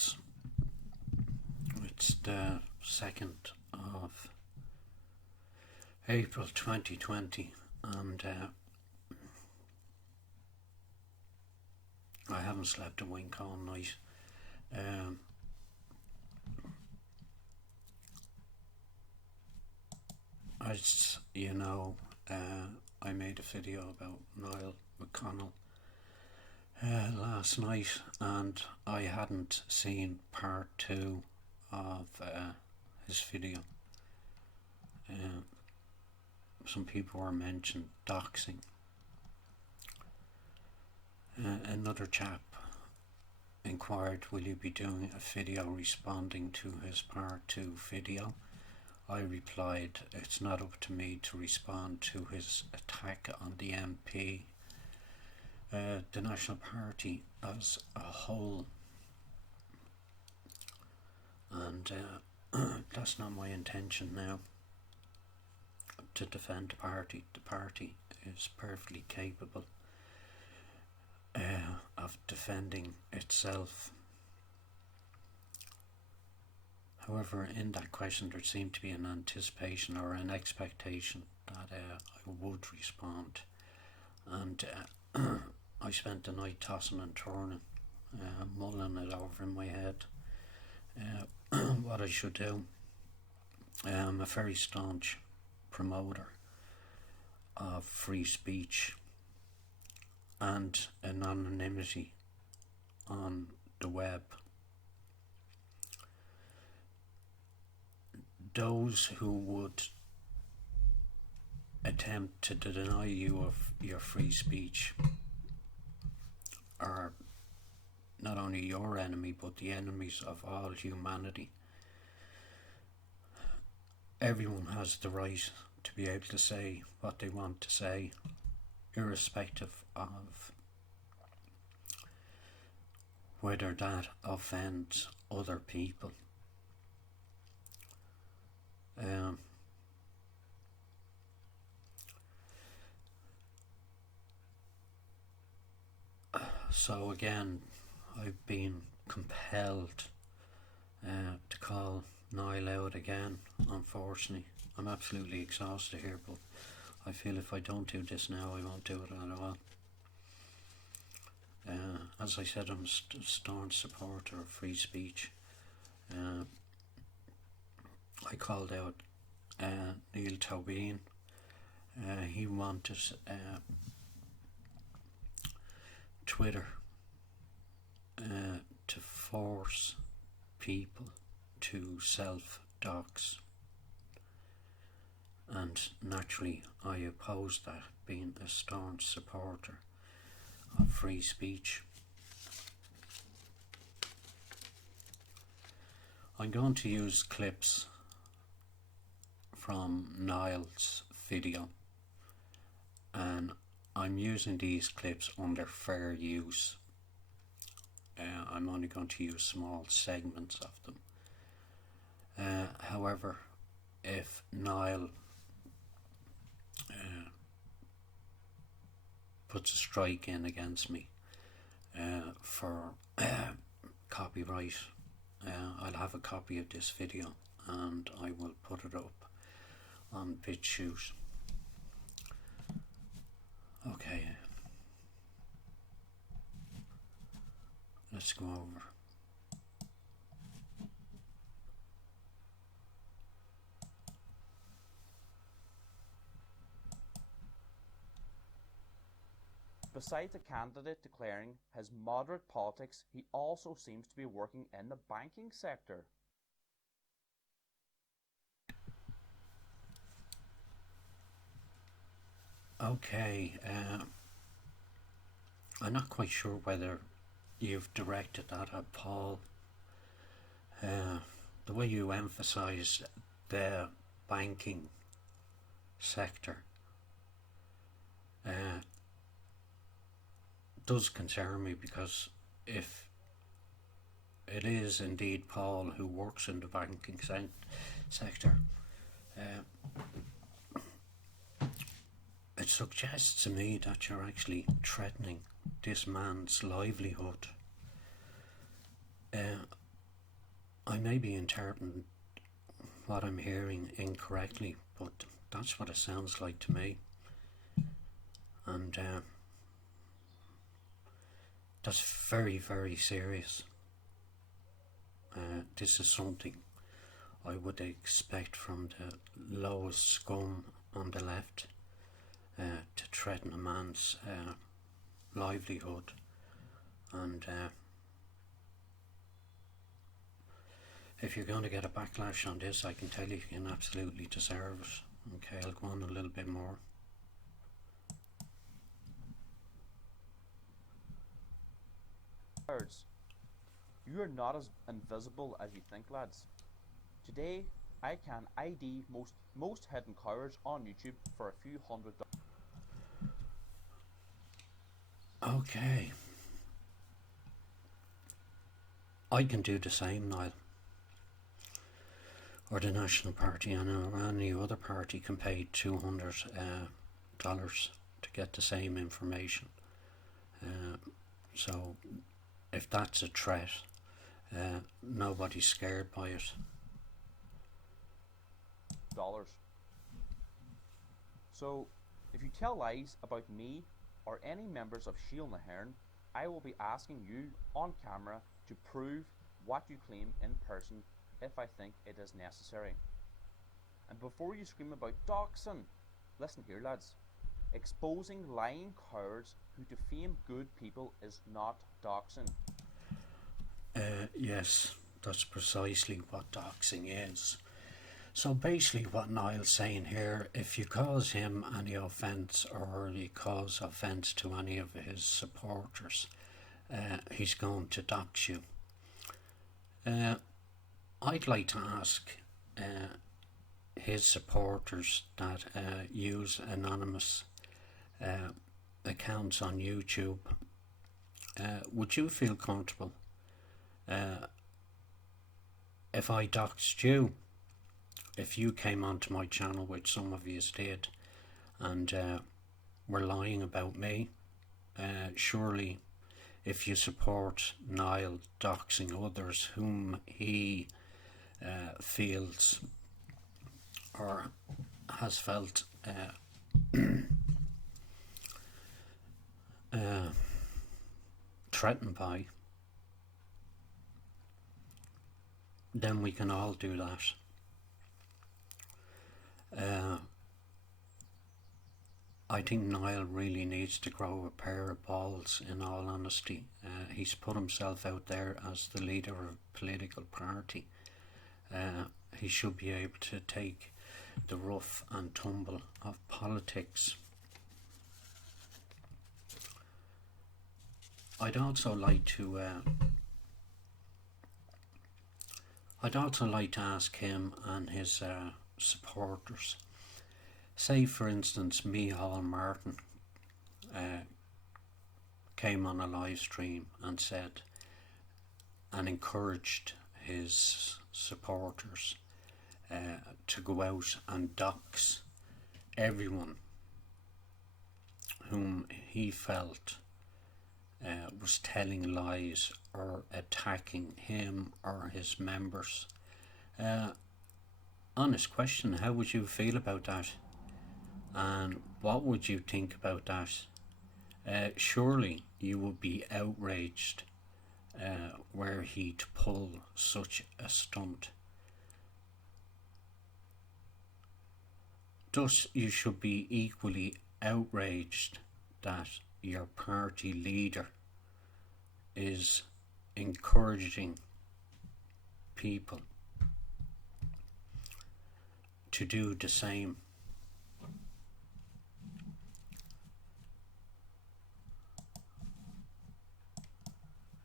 lads. It's the 2nd of April 2020 and I haven't slept a wink all night. As you know, I made a video about Niall McConnell last night, and I hadn't seen part 2 of his video. Some people were mentioned doxing. Another chap inquired, will you be doing a video responding to his part 2 video? I replied, it's not up to me to respond to his attack on the MP, the National Party as a whole, and that's not my intention now to defend the party. The party is perfectly capable of defending itself. However, in that question there seemed to be an anticipation or an expectation that I would respond, and I spent the night tossing and turning, mulling it over in my head, what I should do. I'm a very staunch promoter of free speech and anonymity on the web. Those who would attempt to deny you of your free speech are not only your enemy but the enemies of all humanity. Everyone has the right to be able to say what they want to say, irrespective of whether that offends other people. So again, I've been compelled to call Niall out again. Unfortunately, I'm absolutely exhausted here, but I feel if I don't do this now, I won't do it at all. As I said, I'm a staunch supporter of free speech. I called out Neil Tobin. He wanted Twitter to force people to self-dox, and naturally I oppose that, being a staunch supporter of free speech. I'm going to use clips from Niall's video, and I'm using these clips under fair use. I'm only going to use small segments of them. However, if Niall puts a strike in against me for copyright, I'll have a copy of this video and I will put it up on BitChute. Okay, let's go over. Besides a candidate declaring his moderate politics, he also seems to be working in the banking sector. Okay, I'm not quite sure whether you've directed that at Paul. The way you emphasise the banking sector does concern me, because if it is indeed Paul who works in the banking sector, it suggests to me that you're actually threatening this man's livelihood. I may be interpreting what I'm hearing incorrectly, but that's what it sounds like to me. And that's very, very serious. This is something I would expect from the lowest scum on the left, to threaten a man's livelihood. And if you're going to get a backlash on this, I can tell you can absolutely deserve it. Okay, I'll go on a little bit more. You are not as invisible as you think, lads. Today, I can ID most hidden cowards on YouTube for a few $100. Okay. I can do the same, Niall. Or the National Party or any other party can pay $200 to get the same information. So if that's a threat, nobody's scared by it. So if you tell lies about me or any members of Shield na Hern, I will be asking you on camera to prove what you claim in person if I think it is necessary. And before you scream about doxing, listen here, lads. Exposing lying cowards who defame good people is not doxing. Yes, that's precisely what doxing is. So basically what Niall's saying here, if you cause him any offence or you cause offence to any of his supporters, he's going to dox you. I'd like to ask his supporters that use anonymous accounts on YouTube, would you feel comfortable if I doxed you? If you came onto my channel, which some of you did, and were lying about me, surely if you support Niall doxing others whom he feels or has felt threatened by, then we can all do that. I think Niall really needs to grow a pair of balls, in all honesty. He's put himself out there as the leader of a political party. He should be able to take the rough and tumble of politics. I'd also like to ask him and his supporters. Say for instance Micheál Martin came on a live stream and said and encouraged his supporters to go out and dox everyone whom he felt was telling lies or attacking him or his members. Honest question, how would you feel about that? And what would you think about that? Surely you would be outraged were he to pull such a stunt. Thus you should be equally outraged that your party leader is encouraging people to do the same.